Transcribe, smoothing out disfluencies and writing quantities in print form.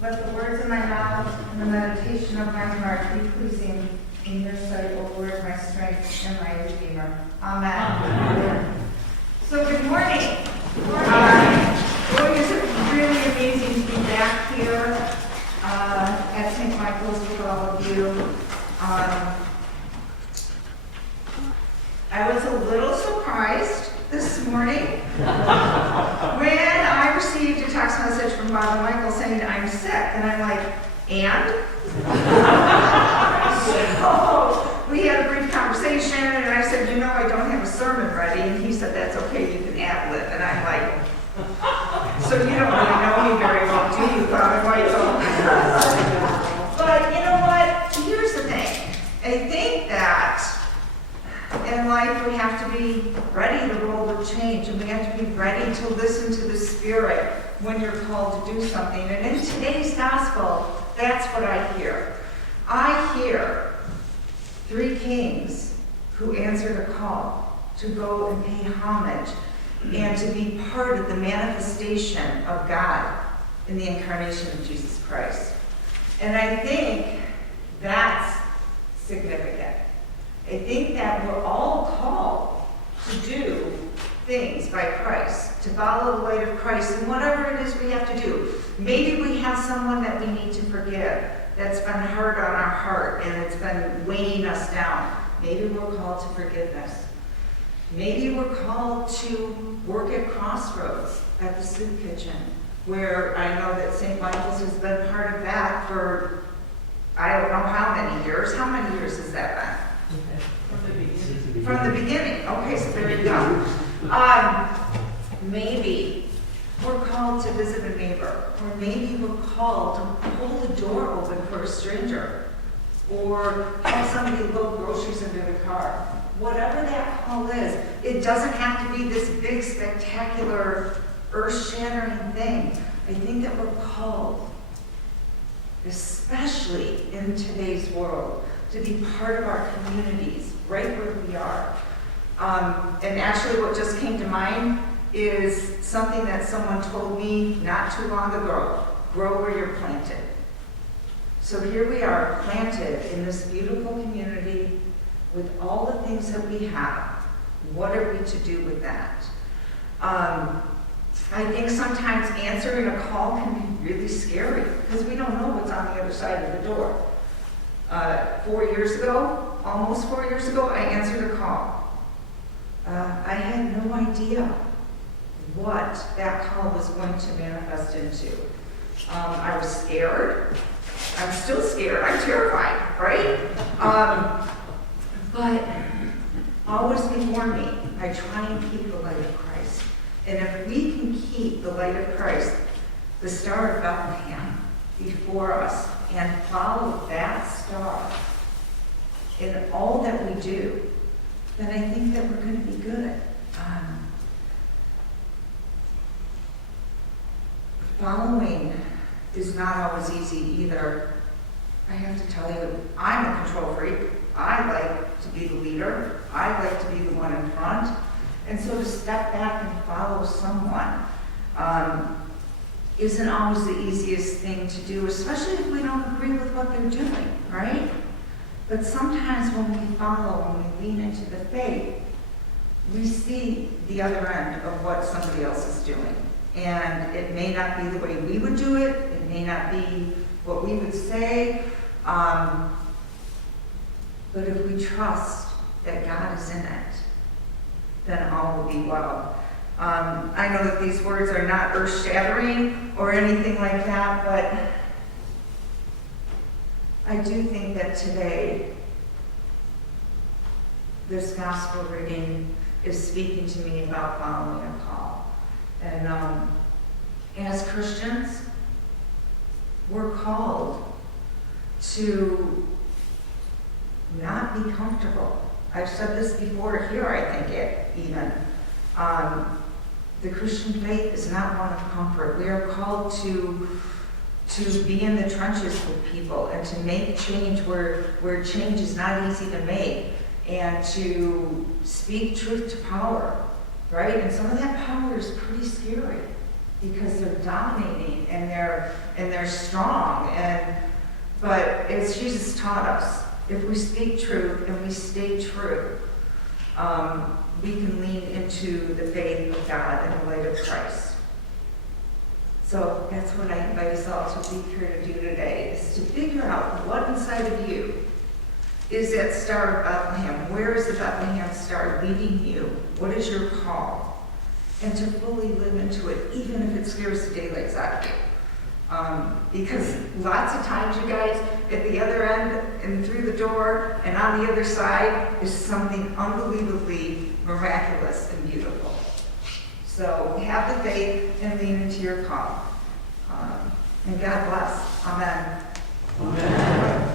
Let the words of my mouth and the meditation of my heart be pleasing in your sight, O Lord, my strength and my Redeemer. Amen. Amen. So good morning. Good morning. Boy, is it really amazing to be back here at St. Michael's with all of you. I was a little surprised this morning when I received a text message from Father Michael saying I'm sick, and I'm like, and? So we had a brief conversation, and I said, I don't have a sermon ready, and he said, that's okay, you can ad-lib, and I'm like, so you don't really know me very well, do you, Father Michael? But you know what? Here's the thing. I think that in life, we have to be ready to roll with change, and we have to be ready to listen to the Spirit when you're called to do something. And in today's gospel, that's what I hear. I hear 3 kings who answered a call to go and pay homage and to be part of the manifestation of God in the incarnation of Jesus Christ. And I think that's significant. I think that we're all called to do things by Christ, to follow the light of Christ, and whatever it is we have to do. Maybe we have someone that we need to forgive that's been hard on our heart and it's been weighing us down. Maybe we're called to forgiveness. Maybe we're called to work at Crossroads at the soup kitchen, where I know that St. Michael's has been part of that for I don't know how many years. How many years has that been? From the beginning. Okay, so there you go. Maybe we're called to visit a neighbor, or maybe we're called to hold the door open for a stranger, or have somebody load groceries into the car. Whatever that call is, it doesn't have to be this big, spectacular, earth-shattering thing. I think that we're called, especially in today's world, to be part of our communities, right where we are. And actually what just came to mind is something that someone told me not too long ago: grow where you're planted. So here we are, planted in this beautiful community with all the things that we have. What are we to do with that? I think sometimes answering a call can be really scary because we don't know what's on the other side of the door. 4 years ago, almost 4 years ago, I answered a call. I had no idea what that call was going to manifest into. I was scared. I'm still scared. I'm terrified, right? But always before me, I try and keep the light of Christ. And if we can keep the light of Christ, the Star of Bethlehem, before us, and follow that star in all that we do, then I think that we're going to be good. Following is not always easy either. I have to tell you, I'm a control freak. I like to be the leader. I like to be the one in front. And so to step back and follow someone isn't always the easiest thing to do, especially if we don't agree with what they're doing, right? But sometimes when we follow, when we lean into the faith, we see the other end of what somebody else is doing. And it may not be the way we would do it. It may not be what we would say. But if we trust that God is in it, then all will be well. I know that these words are not earth-shattering or anything like that, but I do think that today this gospel reading is speaking to me about following a call. And as Christians, we're called to not be comfortable. I've said this before here, I think it even. The Christian faith is not one of comfort. We are called to be in the trenches with people and to make change where change is not easy to make, and to speak truth to power, right? And some of that power is pretty scary. because they're dominating and they're strong. But as Jesus taught us, if we speak truth and we stay true, we can lean into the faith of God and the light of Christ. So that's what I invite us all to be here to do today, is to figure out what inside of you is that Star of Bethlehem. Where is the Bethlehem star leading you? What is your call? And to fully live into it, even if it scares the daylights out of you. Because lots of times, you guys, at the other end and through the door and on the other side is something unbelievably miraculous and beautiful. So have the faith and lean into your call. And God bless. Amen. Amen.